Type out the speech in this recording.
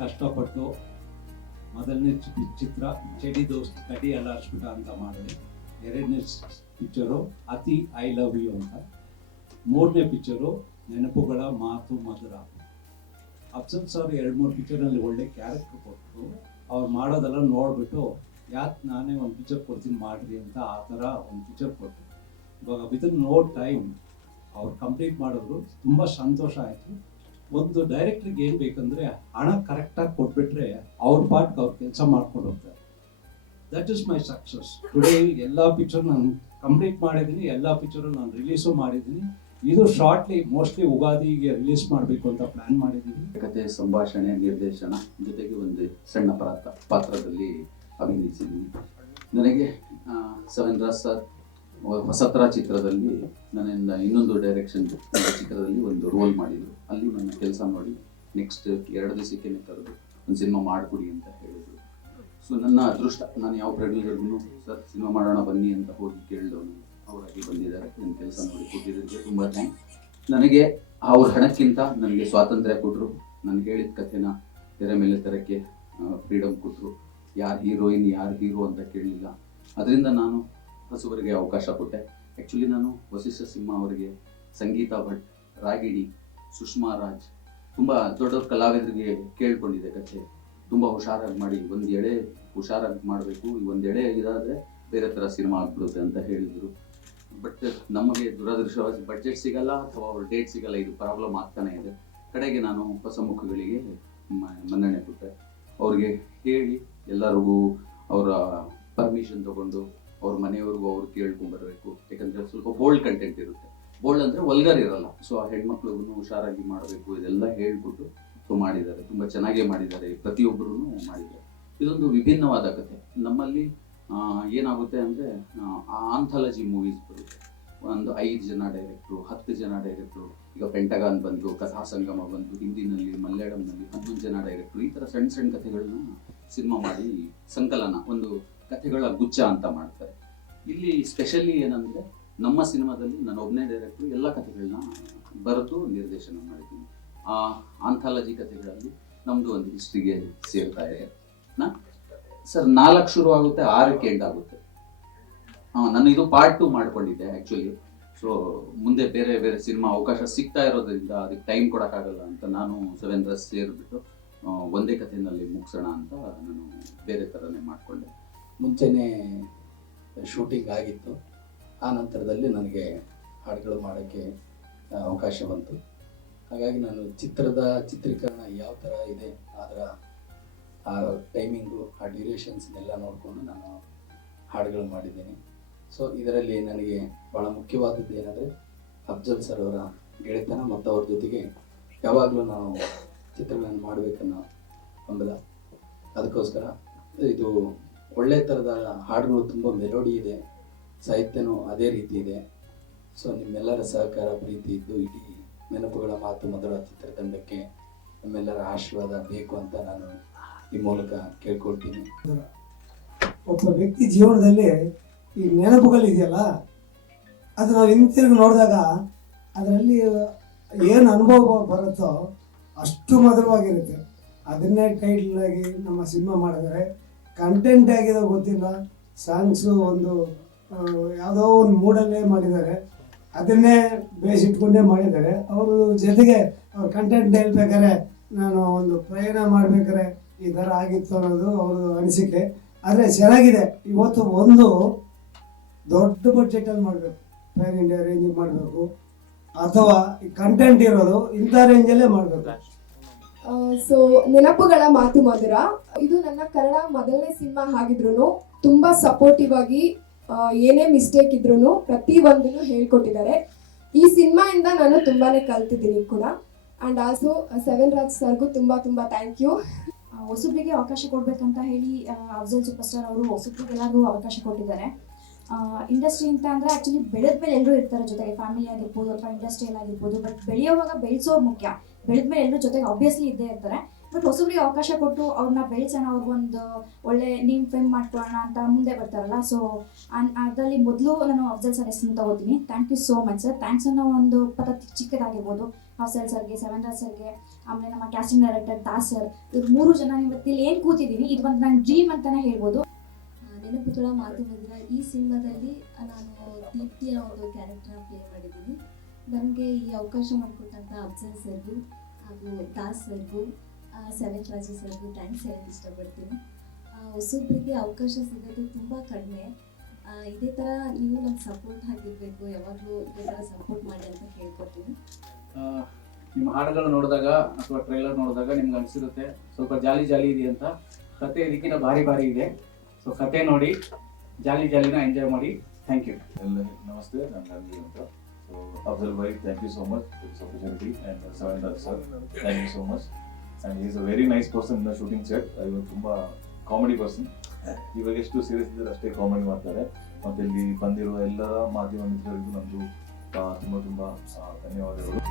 ಕಷ್ಟಪಟ್ಟು ಮೊದಲನೇ ಚಿತ್ರ ಚಡಿ ದೋಸ್ತ್ ಕಡಿ ಹಚ್ಬಿಟ್ಟ ಅಂತ ಮಾಡಿದೆ. ಎರಡನೇ ಪಿಕ್ಚರು ಅತಿ ಐ ಲವ್ ಯು ಅಂತ. ಮೂರನೇ ಪಿಕ್ಚರು ನೆನಪುಗಳ ಮಾತು ಮಧುರ. ಅಫ್ಸಲ್ ಸರ್ ಎರಡು ಮೂರು ಪಿಕ್ಚರ್ನಲ್ಲಿ ಒಳ್ಳೆ ಕ್ಯಾರೆಕ್ಟರ್ ಕೊಟ್ಟು ಅವ್ರು ಮಾಡೋದೆಲ್ಲ ನೋಡಿಬಿಟ್ಟು, ಯಾಕೆ ನಾನೇ ಒಂದು ಪಿಕ್ಚರ್ ಕೊಡ್ತೀನಿ ಮಾಡಿರಿ ಅಂತ ಆ ಥರ ಒಂದು ಪಿಕ್ಚರ್ ಕೊಟ್ಟರು ಇವಾಗ ವಿತಿನ್ ನೋ ಟೈಮ್ ಅವ್ರು ಕಂಪ್ಲೀಟ್ ಮಾಡಿದ್ರು. ತುಂಬ ಸಂತೋಷ ಆಯಿತು. ಒಂದು ಡೈರೆಕ್ಟ್ರಿಗೆ ಏನು ಬೇಕಂದ್ರೆ ಹಣ ಕರೆಕ್ಟಾಗಿ ಕೊಟ್ಬಿಟ್ರೆ ಅವ್ರ ಪಾಟ್ಗೆ ಅವ್ರು ಕೆಲಸ ಮಾಡ್ಕೊಂಡು ಹೋಗ್ತಾರೆ. That is my success today ಎಲ್ಲ ಪಿಕ್ಚರ್ ನಾನು ಕಂಪ್ಲೀಟ್ ಮಾಡಿದ್ದೀನಿ, ಎಲ್ಲ ಪಿಕ್ಚರು ನಾನು ರಿಲೀಸು ಮಾಡಿದ್ದೀನಿ. ಇದು ಶಾರ್ಟ್ಲಿ ಮೋಸ್ಟ್ಲಿ ಉಗಾದಿಗೆ ರಿಲೀಸ್ ಮಾಡಬೇಕು ಅಂತ ಪ್ಲಾನ್ ಮಾಡಿದ್ದೀನಿ. ಕತೆ, ಸಂಭಾಷಣೆ, ನಿರ್ದೇಶನ ಜೊತೆಗೆ ಒಂದು ಸಣ್ಣ ಪಾತ್ರ, ಪಾತ್ರದಲ್ಲಿ ಅಭಿನಯಿಸಿದ್ದೀನಿ. ನನಗೆ ಸವೇಂದ್ರ ಸರ್ ಹೊಸತರ ಚಿತ್ರದಲ್ಲಿ ನನ್ನಿಂದ ಇನ್ನೊಂದು ಡೈರೆಕ್ಷನ್ ಚಿತ್ರದಲ್ಲಿ ಒಂದು ರೋಲ್ ಮಾಡಿದರು. ಅಲ್ಲಿ ನನ್ನ ಕೆಲಸ ಮಾಡಿ ನೆಕ್ಸ್ಟ್ ಎರಡು ದಿವಸಕ್ಕೆ ಕರೆದು ಒಂದು ಸಿನಿಮಾ ಮಾಡಿಕೊಡಿ ಅಂತ ಹೇಳಿದರು. ಸೊ ನನ್ನ ಅದೃಷ್ಟ, ನಾನು ಯಾವ ಪ್ರೊಡ್ಯೂಸರ್ಗೂ ಸರ್ ಸಿನಿಮಾ ಮಾಡೋಣ ಬನ್ನಿ ಅಂತ ಹೋಗಿ ಕೇಳಿದವನು ಅವರಾಗಿ ಬಂದಿದ್ದಾರೆ. ನನ್ನ ಕೆಲಸ ನೋಡಿ ಕೊಟ್ಟಿದ್ದಕ್ಕೆ ತುಂಬ ಥ್ಯಾಂಕ್ಸ್ ನನಗೆ ಅವ್ರ ಹಣಕ್ಕಿಂತ ನನಗೆ ಸ್ವಾತಂತ್ರ್ಯ ಕೊಟ್ಟರು ನಾನು ಹೇಳಿದ ಕಥೆನ ತೆರೆ ಮೇಲೆ ತೆರಕ್ಕೆ ಫ್ರೀಡಮ್ ಕೊಟ್ಟರು ಯಾರು ಹೀರೋಯಿನ್ ಯಾರು ಹೀರೋ ಅಂತ ಕೇಳಲಿಲ್ಲ. ಅದರಿಂದ ನಾನು ಹೊಸಬರಿಗೆ ಅವಕಾಶ ಕೊಟ್ಟೆ. ಆ್ಯಕ್ಚುಲಿ ನಾನು ವಸಿಷ್ಠ ಸಿಂಹ ಅವರಿಗೆ ಸಂಗೀತ ಭಟ್, ರಾಗಿಣಿ, ಸುಷ್ಮಾ ರಾಜ್ ತುಂಬ ದೊಡ್ಡ ಕಲಾವಿದರಿಗೆ ಕೇಳ್ಕೊಂಡಿದ್ದೆ ಕಥೆ. ತುಂಬ ಹುಷಾರಾಗಿ ಮಾಡಿ, ಒಂದು ಎಳೆ ಹುಷಾರಾಗಿ ಮಾಡಬೇಕು, ಒಂದು ಎಳೆ ಇದಾದರೆ ಬೇರೆ ಥರ ಸಿನಿಮಾ ಆಗ್ಬಿಡುತ್ತೆ ಅಂತ ಹೇಳಿದರು. ಬಟ್ ನಮಗೆ ದುರದೃಷ್ಟವಾಗಿ ಬಡ್ಜೆಟ್ ಸಿಗಲ್ಲ ಅಥವಾ ಅವ್ರ ಡೇಟ್ ಸಿಗಲ್ಲ, ಇದು ಪ್ರಾಬ್ಲಮ್ ಆಗ್ತಾನೆ ಇದೆ. ಕಡೆಗೆ ನಾನು ಹೊಸ ಮುಖಗಳಿಗೆ ಮನ್ನಣೆ ಕೊಟ್ಟೆ. ಅವ್ರಿಗೆ ಹೇಳಿ ಎಲ್ಲರಿಗೂ ಅವರ ಪರ್ಮಿಷನ್ ತಗೊಂಡು ಅವ್ರ ಮನೆಯವ್ರಿಗೂ ಅವ್ರು ಕೇಳ್ಕೊಂಡ್ಬರ್ಬೇಕು ಯಾಕಂದ್ರೆ ಸ್ವಲ್ಪ ಬೋಲ್ಡ್ ಕಂಟೆಂಟ್ ಇರುತ್ತೆ. ಬೋಲ್ಡ್ ಅಂದ್ರೆ ವಲ್ಗರ್ ಇರಲ್ಲ. ಸೊ ಆ ಹೆಣ್ಮಕ್ಳಿಗೂ ಹುಷಾರಾಗಿ ಮಾಡಬೇಕು, ಇದೆಲ್ಲ ಹೇಳ್ಬಿಟ್ಟು ಸೊ ಮಾಡಿದ್ದಾರೆ. ತುಂಬಾ ಚೆನ್ನಾಗೇ ಮಾಡಿದ್ದಾರೆ. ಪ್ರತಿಯೊಬ್ಬರೂ ಮಾಡಿದ್ದಾರೆ. ಇದೊಂದು ವಿಭಿನ್ನವಾದ ಕಥೆ. ನಮ್ಮಲ್ಲಿ ಏನಾಗುತ್ತೆ ಅಂದ್ರೆ ಆಂಥಾಲಜಿ ಮೂವೀಸ್ ಬರುತ್ತೆ. ಒಂದು ಐದು ಜನ ಡೈರೆಕ್ಟ್ರು ಹತ್ತು ಜನ ಡೈರೆಕ್ಟ್ರು ಈಗ ಪೆಂಟಗಾನ್ ಬಂತು ಕಥಾ ಸಂಗಮ ಬಂತು ಹಿಂದಿನಲ್ಲಿ, ಮಲಯಾಳಂನಲ್ಲಿ ಹನ್ನೊಂದು ಜನ ಡೈರೆಕ್ಟ್ರು ಈ ಥರ ಸಣ್ಣ ಸಣ್ಣ ಕಥೆಗಳನ್ನ ಸಿನಿಮಾ ಮಾಡಿ ಸಂಕಲನ, ಒಂದು ಕಥೆಗಳ ಗುಚ್ಛ ಅಂತ ಮಾಡ್ತಾರೆ. ಇಲ್ಲಿ ಸ್ಪೆಷಲಿ ಏನಂದ್ರೆ ನಮ್ಮ ಸಿನಿಮಾದಲ್ಲಿ ನಾನು ಒಬ್ಬನೇ ಡೈರೆಕ್ಟರ್ ಎಲ್ಲ ಕಥೆಗಳನ್ನ ಬರೆದು ನಿರ್ದೇಶನ ಮಾಡಿದ್ದೀನಿ. ಆ ಆಂಥಾಲಜಿ ಕಥೆಗಳಲ್ಲಿ ನಮ್ದು ಒಂದು ಹಿಸ್ಟ್ರಿಗೆ ಸೇರ್ತಾ ಇದೆ. ಸರ್, ನಾಲ್ಕು ಶುರು ಆಗುತ್ತೆ, ಆರಕ್ಕೆ ಎಂಡ್ ಆಗುತ್ತೆ. ನಾನು ಇದು ಪಾರ್ಟ್ ಟು ಮಾಡ್ಕೊಂಡಿದ್ದೆ ಆ್ಯಕ್ಚುಲಿ ಸೊ ಮುಂದೆ ಬೇರೆ ಬೇರೆ ಸಿನಿಮಾ ಅವಕಾಶ ಸಿಗ್ತಾ ಇರೋದ್ರಿಂದ ಅದಕ್ಕೆ ಟೈಮ್ ಕೊಡೋಕ್ಕಾಗಲ್ಲ ಅಂತ ನಾನು ರಸ್ ಸೇರಿಬಿಟ್ಟು ಒಂದೇ ಕಥೆಯಲ್ಲಿ ಮುಗಿಸೋಣ ಅಂತ ನಾನು ಬೇರೆ ಥರನೇ ಮಾಡಿಕೊಂಡೆ. ಮುಂಚೆನೇ ಶೂಟಿಂಗ್ ಆಗಿತ್ತು. ಆ ನಂತರದಲ್ಲಿ ನನಗೆ ಹಾಡುಗಳು ಮಾಡೋಕ್ಕೆ ಅವಕಾಶ ಬಂತು. ಹಾಗಾಗಿ ನಾನು ಚಿತ್ರದ ಚಿತ್ರೀಕರಣ ಯಾವ ಥರ ಇದೆ ಅದರ ಆ ಟೈಮಿಂಗು ಆ ಡ್ಯೂರೇಷನ್ಸ್ನೆಲ್ಲ ನೋಡಿಕೊಂಡು ನಾನು ಹಾಡುಗಳು ಮಾಡಿದ್ದೀನಿ. ಸೊ ಇದರಲ್ಲಿ ನನಗೆ ಭಾಳ ಮುಖ್ಯವಾದದ್ದು ಏನಂದರೆ, ಅಫ್ಜಲ್ ಸರ್ ಅವರ ಗೆಳೆತನ ಮತ್ತು ಅವ್ರ ಜೊತೆಗೆ ಯಾವಾಗಲೂ ನಾವು ಚಿತ್ರಗಳನ್ನು ಮಾಡಬೇಕನ್ನೋ ಹಂಬಲ ಅದಕ್ಕೋಸ್ಕರ ಇದು ಒಳ್ಳೆ ಥರದ ಹಾಡುಗಳು ತುಂಬ ಮೆಲೋಡಿ ಇದೆ, ಸಾಹಿತ್ಯನೂ ಅದೇ ರೀತಿ ಇದೆ. ಸೊ ನಿಮ್ಮೆಲ್ಲರ ಸಹಕಾರ ಪ್ರೀತಿ ಇದ್ದು ಇಡೀ ನೆನಪುಗಳ ಮಾತು ಮೊದಲ ಚಿತ್ರತಂಡಕ್ಕೆ ನಿಮ್ಮೆಲ್ಲರ ಆಶೀರ್ವಾದ ಬೇಕು ಅಂತ ನಾನು ಈ ಮೂಲಕ ಕೇಳ್ಕೊಳ್ತೀನಿ. ಒಬ್ಬ ವ್ಯಕ್ತಿ ಜೀವನದಲ್ಲಿ ಈ ನೆನಪುಗಳಿದೆಯಲ್ಲ, ಅದು ನಾವು ಹಿಂತಿರುಗಿ ನೋಡಿದಾಗ ಅದರಲ್ಲಿ ಏನು ಅನುಭವ ಬರುತ್ತೋ ಅಷ್ಟು ಮಧುರವಾಗಿರುತ್ತೆ. ಅದನ್ನೇ ಟೈಟ್ಲಾಗಿ ನಮ್ಮ ಸಿನಿಮಾ ಮಾಡಿದ್ದಾರೆ ಕಂಟೆಂಟ್ ಆಗಿದೆ ಗೊತ್ತಿಲ್ಲ. ಸಾಂಗ್ಸು ಒಂದು ಯಾವುದೋ ಒಂದು ಮೂಡಲ್ಲೇ ಮಾಡಿದ್ದಾರೆ. ಅದನ್ನೇ ಬೇಸ್ ಇಟ್ಕೊಂಡೇ ಮಾಡಿದ್ದಾರೆ. ಅವರು ಜೊತೆಗೆ ಅವ್ರ ಕಂಟೆಂಟ್ ಹೇಳ್ಬೇಕಾರೆ ನಾನು ಒಂದು ಪ್ರಯಾಣ ಮಾಡ್ಬೇಕಾದ್ರೆ ಈ ಥರ ಆಗಿತ್ತು ಅನ್ನೋದು ಅವ್ರದ್ದು ಅನಿಸಿಕೆ. ಆದರೆ ಚೆನ್ನಾಗಿದೆ. ಇವತ್ತು ಒಂದು ದೊಡ್ಡ ಬಡ್ಜೆಟಲ್ಲಿ ಮಾಡಬೇಕು. ಪ್ಯಾನ್ ಇಂಡಿಯಾ ರೇಂಜಿಗೆ ಮಾಡಬೇಕು. ಅಥವಾ ಕಂಟೆಂಟ್ ಇರೋದು ಇಂಥ ರೇಂಜಲ್ಲೇ ಮಾಡಬೇಕು. ಸೊ ನೆನಪುಗಳ ಮಾತು ಮಧುರ. ಇದು ನನ್ನ ಕನ್ನಡ ಮೊದಲನೇ ಸಿನಿಮಾ ಆಗಿದ್ರು ತುಂಬಾ ಸಪೋರ್ಟಿವ್ ಆಗಿ ಏನೇ ಮಿಸ್ಟೇಕ್ ಇದ್ರು ಪ್ರತಿ ಒಂದನ್ನು ಹೇಳ್ಕೊಟ್ಟಿದ್ದಾರೆ. ಈ ಸಿನಿಮಾಯಿಂದ ನಾನು ತುಂಬಾನೇ ಕಲ್ತಿದ್ದೀನಿ ಕೂಡ. ಅಂಡ್ ಆಲ್ಸೋ ಸೆವೆನ್ ರಾಜ್ ಸರ್ಗೂ ತುಂಬಾ ತುಂಬಾ ಥ್ಯಾಂಕ್ ಯು ಹೊಸಬ್ರಿಗೆ ಅವಕಾಶ ಕೊಡ್ಬೇಕಂತ ಹೇಳಿ ಅಫ್ಜಲ್ ಸೂಪರ್ ಸ್ಟಾರ್ ಅವರು ಹೊಸಬ್ರಿಗೆಲ್ಲರಿಗೂ ಅವಕಾಶ ಕೊಟ್ಟಿದ್ದಾರೆ. ಇಂಡಸ್ಟ್ರಿ ಅಂತ ಅಂದ್ರೆ ಆಕ್ಚುಲಿ ಬೆಳೆದ ಮೇಲೆ ಎಲ್ಲರೂ ಇರ್ತಾರೆ ಜೊತೆಗೆ ಫ್ಯಾಮಿಲಿ ಆಗಿರ್ಬೋದು ಅಥವಾ ಇಂಡಸ್ಟ್ರಿಯಲ್ ಆಗಿರ್ಬೋದು ಬಟ್ ಬೆಳೆಯುವಾಗ ಬೆಳೆಸೋದು ಮುಖ್ಯ. ಬೆಳೆದ ಮೇಲೆ ಎಲ್ಲರೂ ಜೊತೆಗೆ ಆಬ್ವಿಯಸ್ಲಿ ಇದ್ದೇ ಇರ್ತಾರೆ. ಬಟ್ ಹೊಸಬ್ರಿಗೆ ಅವಕಾಶ ಕೊಟ್ಟು ಅವ್ರನ್ನ ಬೆಳೆಸೋಣ ಅವ್ರಿಗೊಂದು ಒಳ್ಳೆ ನೇಮ್ ಫೇಮ್ ಮಾಡ್ಕೊಳ್ಳೋಣ ಅಂತ ಮುಂದೆ ಬರ್ತಾರಲ್ಲ ಸೊ ಅದರಲ್ಲಿ ಮೊದಲು ನಾನು ಅಫ್ಜಲ್ ಸರ್ ಹೆಸರು ತಗೋತೀನಿ. Thank you so much sir thanks ಅನ್ನೋ ಒಂದು ಪದ ಚಿಕ್ಕದಾಗಿರ್ಬೋದು. ಅಫ್ಜಲ್ ಸರ್ಗೆ ಸೆವೆನ್ ರಾಜ್ ಸರ್ಗೆ ಆಮೇಲೆ ನಮ್ಮ ಕ್ಯಾಸ್ಟಿಂಗ್ ಡೈರೆಕ್ಟರ್ ದಾಸ್ ಸರ್ ಇವ್ರು ಮೂರು ಜನ ಇವತ್ತಿಲ್ಲಿ ಏನು ಕೂತಿದ್ದೀನಿ ಇದು ಒಂದು ನನ್ನ ಡ್ರೀಮ್ ಅಂತಲೇ ಹೇಳ್ಬೋದು. ನೆನಪುಗಳ ಮಧುರ ಈ ಸಿನಿಮಾದಲ್ಲಿ ನಾನು ದೀಪ್ತಿಯ ಒಂದು ಕ್ಯಾರೆಕ್ಟರ್ ಪ್ಲೇ ಮಾಡಿದ್ದೀನಿ. ನನಗೆ ಈ ಅವಕಾಶ ಮಾಡಿಕೊಟ್ಟಂಥ ಅಫ್ಜಲ್ ಸರ್ಗೂ ಹಾಗೂ ದಾಸ್ ಸರ್ಗೂ ಸೆವೆಂತ್ ರಾಜು ಸರ್ಗೂ ಥ್ಯಾಂಕ್ಸ್ ಹೇಳಕ್ಕೆ ಇಷ್ಟಪಡ್ತೀನಿ. ಆ, ಹೊಸಬ್ರಿಗೆ ಅವಕಾಶ ಸಿಗೋದು ತುಂಬ ಕಡಿಮೆ. ಇದೇ ಥರ ನೀವು ನಂಗೆ ಸಪೋರ್ಟ್ ಆಗಿರಬೇಕು ಯಾವಾಗಲೂ ಇದೇ ಥರ ಸಪೋರ್ಟ್ ಮಾಡಿ ಅಂತ ಕೇಳ್ಕೊತೀನಿ. ನಿಮ್ಮ ಹಾಡುಗಳು ನೋಡಿದಾಗ ಅಥವಾ ಟ್ರೈಲರ್ ನೋಡಿದಾಗ ನಿಮ್ಗೆ ಅನಿಸಿರುತ್ತೆ ಸ್ವಲ್ಪ ಜಾಲಿ ಜಾಲಿ ಇದೆ ಅಂತ ಕತೆ ಇದಕ್ಕಿಂತ ಭಾರಿ ಭಾರಿ ಇದೆ. ಸೊ ಕತೆ ನೋಡಿ, ಜಾಲಿ ಜಾಲಿನ ಎಂಜಾಯ್ ಮಾಡಿ. ಥ್ಯಾಂಕ್ ಯು ಎಲ್ಲರಿಗೂ ನಮಸ್ತೆ. ನಾನು ಗಾಂಧಿ ಅಂತ. So Afzal Bhai thank you so much this opportunity and Saven Raj sir thank you so much and is a very nice person in shooting set ಇವರು ತುಂಬ ಕಾಮಿಡಿ ಪರ್ಸನ್ ಇವಾಗ ಎಷ್ಟು ಸೀರಿಯಸ್ ಇದ್ದಾರೆ ಅಷ್ಟೇ ಕಾಮಿಡಿ ಮಾಡ್ತಾರೆ. ಮತ್ತು ಇಲ್ಲಿ ಬಂದಿರುವ ಎಲ್ಲರ ಮಾಧ್ಯಮ ಮಿತ್ರರಿಗೂ ನಮ್ಮದು ತುಂಬ ತುಂಬ ಧನ್ಯವಾದಗಳು.